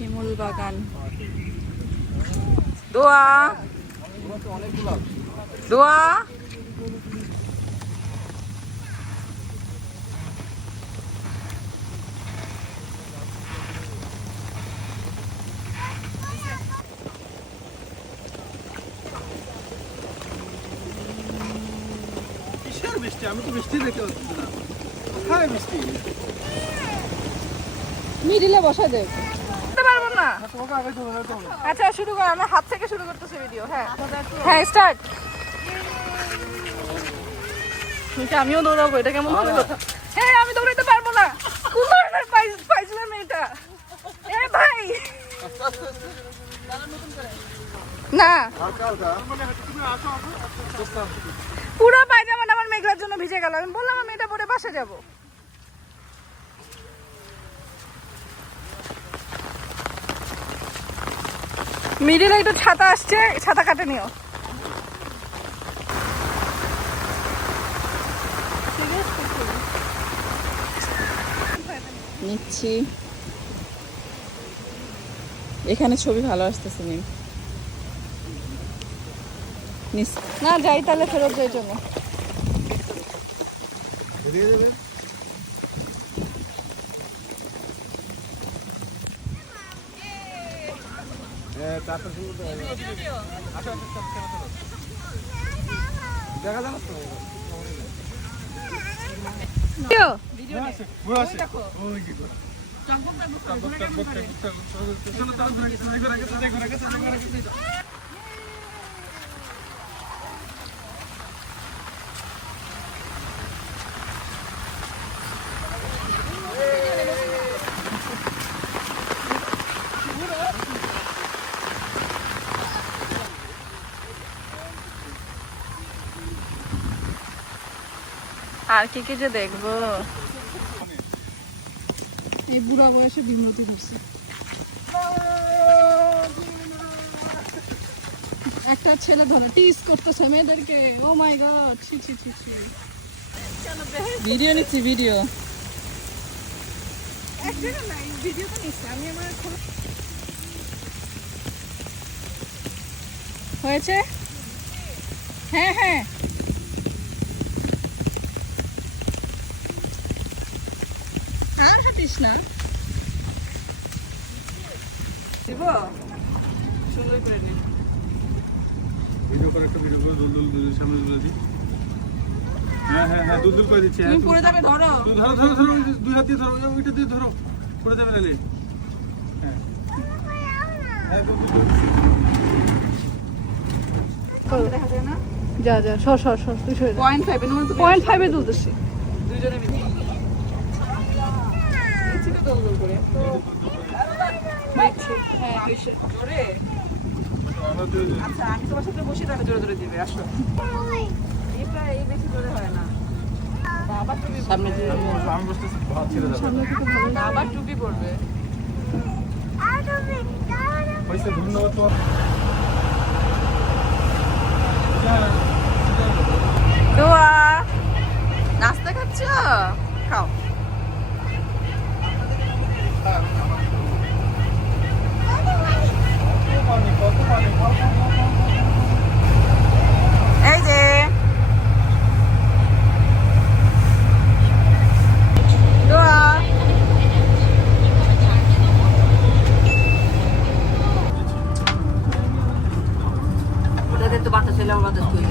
শিমুল বাগান। দোয়া দোয়া বৃষ্টি, আমি তো বৃষ্টি দেখতে পাচ্ছি না। কোথায় বৃষ্টি? মিডিলে বসা দেব পারবো না। আচ্ছা শুরু কর, আমরা হাত থেকে শুরু করতেছি ভিডিও। হ্যাঁ হ্যাঁ স্টার্ট। আমিও দৌড়াবো, এটা কেমন হবে কথা? হ্যাঁ আমি দৌড়াতে পারবো না। কোন ধরনের পাইছিলাম মেয়েটা? এ ভাই না, পুরো পায়জামাটা আমার মেঘলার জন্য ভিজে গেল। আমি বললাম আমি এটা পরে বাসা যাবো। মিডিলে একটু ছাতা আসছে, ছাতা কাটে নিও। নিচ্ছি, এখানে ছবি ভালো আসতেছে। না যাই তাহলে ফেরত যাই জন্য। আর কি কি যে দেখবো। এই বুড়া বয়সে বিমতি করছে। একটা ছেলে ধরে টিস করতেছে মেয়েদেরকে। ও মাই গড, ছি ছি ছি ছি। ভিডিও নিচ্ছি, ভিডিও। ভিডিও তো নিচ্ছি আমি। আমার হয়েছে। হ্যাঁ হ্যাঁ আর হাঁটিস না। দিব সুন্দর করে নি। ভিডিও করে একটা ভিডিও করে দুলদুল দুলদুল সামনে তুলে দিই। হ্যাঁ হ্যাঁ হ্যাঁ দুলদুল করে দিচ্ছি। তুমি পড়ে যাবে, ধরো ধরো ধরো ধরো, দুই হাত দিয়ে ধরো, ওইটা দিয়ে ধরো, পড়ে যাবে নালে। হ্যাঁ হ্যাঁ দেখা যায় না। যা যা সর সর সর, তুই সরে যা। 0.5 এ তুলতেছি দুইজনে মিলে। নিচে তো দোল করে দেখছি। হ্যাঁ হইছে জোরে। আচ্ছা আমি তোমার সাথে বসে তাহলে জোরে জোরে দিবে। আসো, এটা এই বেশি জোরে হয় না। আবার টুপি সামনে দিয়ে আমি বসতেছি, হাত ছেড়ে দাও। আবার টুপি পড়বে। হইছে, ধন্যবাদ তো। দোয়া নাস্তা খাচ্ছ? খাও। এই যে দোয়া ওদের তো বাচ্চা ছেলে আমার বাচ্চা তুই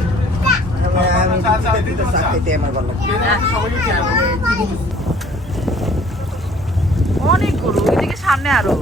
অনেক গরু এদিকে সামনে আরো।